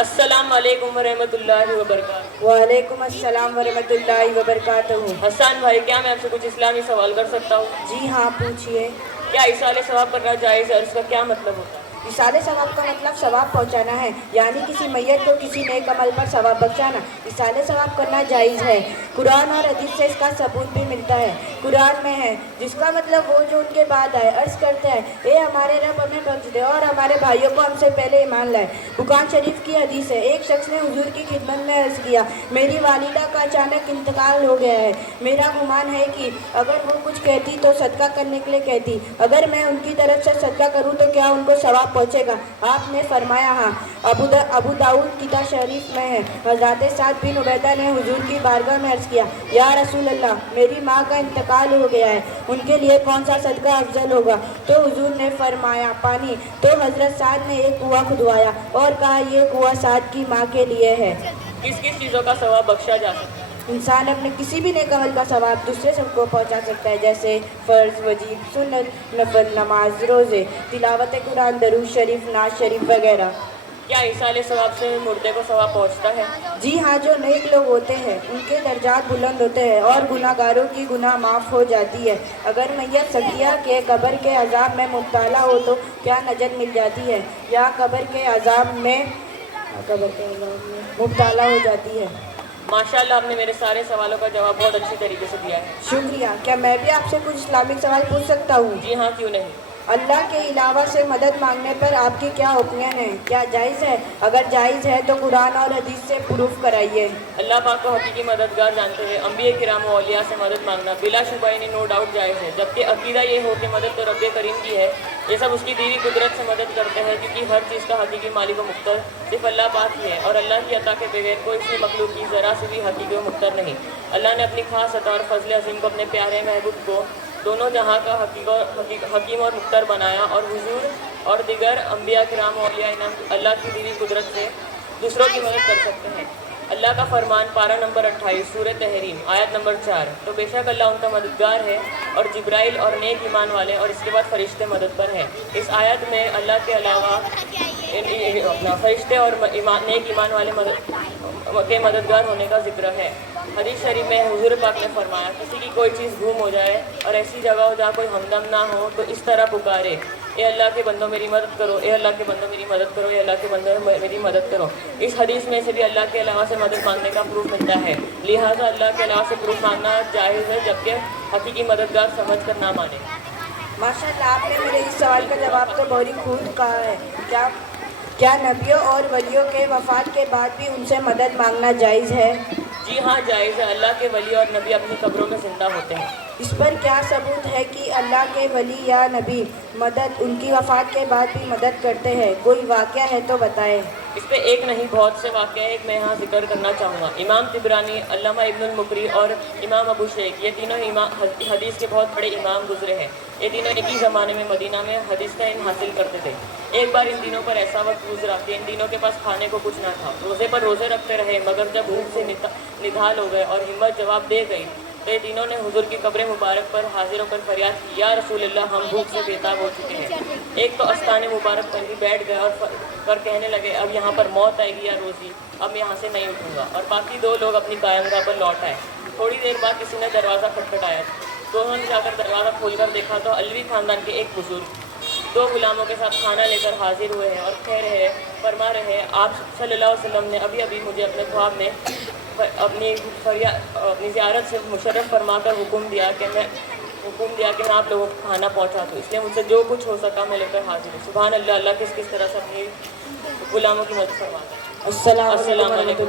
अस्सलाम वालेकुम वरहमतुल्लाहि वबरकातुहू। वालेकुम अस्सलाम वरहमतुल्लाहि वबरकातुहू। हसन भाई, क्या मैं आपसे कुछ इस्लामी सवाल कर सकता हूँ? जी हाँ, पूछिए। क्या इसाले सवाब करना जायज़ है और इसका क्या मतलब होता है? इसाले सवाब का मतलब सवाब पहुँचाना है, यानी किसी मैयत को किसी नेक अमल पर सवाब बख्शाना। इसाले सवाब करना जायज़ है। कुरान और हदीस से इसका सबूत भी मिलता है। कुरान में है, जिसका मतलब वो जो उनके बाद आए। अर्ज़ करते हैं, ए हमारे रब हमें बख्श दे और हमारे भाइयों को हमसे पहले ईमान लाए। बुखारी शरीफ की हदीस है, एक शख्स ने हुजूर की खिदमत में अर्ज़ किया, मेरी वालिदा का अचानक इंतकाल हो गया है। मेरा गुमान है कि अगर वो कुछ कहती तो सदका करने के लिए कहती। अगर मैं उनकी तरफ से सदका करूँ तो क्या उनको सवाब पहुँचेगा? आपने फरमाया हाँ। अबू दाऊद किताब शरीफ में है, हज़रत साद बिन उबैदा ने हुजूर की बारगाह में अर्ज़ किया, या रसूल अल्लाह, मेरी माँ का इंतकाल हो गया है, उनके लिए कौन सा सदका अफजल होगा? तो हुजूर ने फरमाया पानी। तो हज़रत साद ने एक कुआं खुदवाया और कहा, ये कुआं साद की माँ के लिए है। किस किस चीज़ों का सवाब बख्शा जा सकता है? इंसान अपने किसी भी नेक अमल का सवाब दूसरे सबको पहुंचा सकता है, जैसे फ़र्ज़, वजीब, सुन्नत, नफल, नमाज, रोज़े, तिलावत कुरान, दरूद शरीफ, नाज शरीफ वगैरह। क्या इसाले सवाब से मुर्दे को सवाब पहुँचता है? जी हाँ, जो नेक लोग होते हैं उनके दर्जात बुलंद होते हैं और गुनाहगारों की गुनाह माफ़ हो जाती है। अगर मैयत सकिया के कब्र के अज़ाब में मुब्तला हो तो क्या नजत मिल जाती है या कब्र के अज़ाब में मुब्तला हो जाती है। माशाल्लाह, आपने मेरे सारे सवालों का जवाब बहुत अच्छी तरीके से दिया है। शुक्रिया। क्या मैं भी आपसे कुछ इस्लामिक सवाल पूछ सकता हूँ? जी हाँ, क्यों नहीं। अल्लाह के अलावा से मदद मांगने पर आपकी क्या ओपिनियन है? क्या जायज़ है? अगर जायज़ है तो कुरान और हदीस से प्रूफ कराइए। अल्लाह पाक को हकीकी मददगार जानते हुए अंबिया किराम व औलिया से मदद मांगना बिलाशुबा यानी नो डाउट जायज़ है, जबकि अकीदा ये हो कि मदद तो रब करीम की है। ये सब उसकी दीवी कुदरत से मदद करते हैं, क्योंकि हर चीज़ का हकीकी मालिक व मुख्तर सिर्फ अल्लाह पाक ही है और अल्लाह की अता के बगैर कोई सी मखलूक की ज़रा से भी हकीकी व मुख्तर नहीं। अल्लाह ने अपनी खास अता और फजल अज़ीम को अपने प्यारे महबूब को दोनों जहाँ का हकीम और मुख्तर बनाया और हुजूर और दिगर अंबिया किराम औलिया अल्लाह की दीवी कुदरत से दूसरों की मदद कर सकते हैं। अल्लाह का फरमान पारा नंबर 28 सूरह तहरीम आयत नंबर 4, तो बेशक अल्लाह उनका मददगार है और जिब्राइल और नेक ईमान वाले और इसके बाद फरिश्ते मदद पर हैं। इस आयत में अल्लाह के अलावा अपना फरिश्ते और नेक ईमान वाले के मददगार होने का जिक्र है। हदीस शरीफ में हुजूर पाक ने फरमाया, किसी की कोई चीज़ गुम हो जाए और ऐसी जगह हो जहाँ कोई हमदम ना हो तो इस तरह पुकारे, ए अल्लाह के बंदों मेरी मदद करो, ए अल्लाह के बंदों मेरी मदद करो, ए अल्लाह के बंदों मेरी मदद करो। इस हदीस में से भी अल्लाह के अलावा से मदद मांगने का प्रूफ मिलता है, लिहाजा अल्लाह के अलावा से प्रूफ मांगना जायज़ है, जबकि हकीकी मददगार समझ कर ना माने। माशाअल्लाह, आपने मेरे इस सवाल का जवाब तो बहुत ही खूब कहा है। क्या नबियों और वलियों के वफ़ात के बाद भी उनसे मदद मांगना जायज़ है? जी हाँ, जायज़ है। अल्लाह के वली और नबी अपनी कब्रों में ज़िंदा होते हैं। इस पर क्या सबूत है कि अल्लाह के वली या नबी मदद उनकी वफ़ात के बाद भी मदद करते हैं? कोई वाक़या है तो बताएं। इस पे एक नहीं, बहुत से वाक़े एक मैं यहाँ जिक्र करना चाहूँगा। इमाम तिबरानी, अल्लामा इब्नुल मुकरी और इमाम अबू शेख, ये तीनों हदीस के बहुत बड़े इमाम गुजरे हैं। ये तीनों एक ही ज़माने में मदीना में हदीस का इल्म हासिल करते थे। एक बार इन दिनों पर ऐसा वक्त गुजरा कि इन दिनों के पास खाने को कुछ ना था। रोज़े पर रोज़े रखते रहे, मगर जब भूख से निढाल हो गए और हिम्मत जवाब दे गई तो ये तीनों ने हुजूर की कब्र मुबारक पर हाजिर होकर फरियाद की, या रसूल अल्लाह, हम भूख से बेताब हो चुके हैं। एक तो आस्ताने मुबारक पर ही बैठ गए और कहने लगे, अब यहाँ पर मौत आएगी या रोज़ी, अब यहाँ से नहीं उठूँगा। और बाकी दो लोग अपनी कायमगाह पर लौट आए। थोड़ी देर बाद किसी ने दरवाज़ा खटखटाया। दोनों ने जाकर दरवाज़ा खोलकर देखा तो अलवी ख़ानदान के एक बुजुर्ग दो गुलामों के साथ खाना लेकर हाजिर हुए हैं और कह रहे हैं, फरमा रहे हैं, आप सल्लल्लाहु अलैहि वसल्लम ने अभी मुझे अपने ख्वाब में अपनी ज़ियारत से मुशर्रफ फरमाकर हुक्म दिया कि मैं आप लोगों को खाना पहुंचा दूँ, इसलिए मुझसे जो कुछ हो सका मैं लेकर हाजिर हूँ। सुभान अल्लाह, अल्लाह किस तरह से अपनी गुलामों की मदद फरमाता है। अस्सलाम वालेकुम।